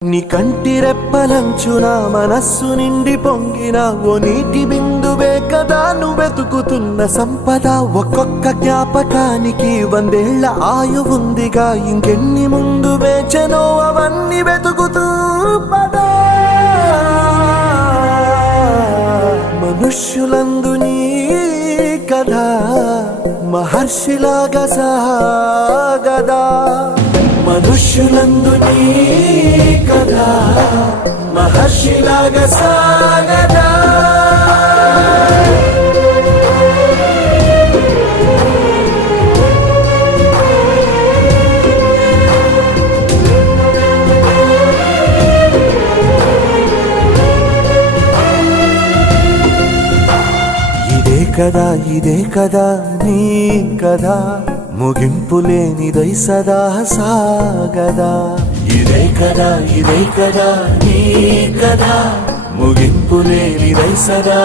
నీ కంటి రెప్పలంచున మనస్సు నిండి పొంగిన ఓ నీటి బిందువే కదా నువ్వెతుకుతున్న సంపద. ఒక్కొక్క జ్ఞాపకానికి 100 ఏళ్ల ఆయువుందిగా, ఇంకెన్ని ముందు వేచనో అవన్నీ వెతుకుతూ పదా. మనుష్యులందు నీ కథ మహర్షిలాగా సాగదా, మనుష్యులందు నీ కథ మహర్షిలాగా సాగదా. ఇదే కదా నీ కదా, ముగింపు లేనిదై సదా సాగదా. ఇదే కదా నీ కదా, ముగింపు లేనిదై సదా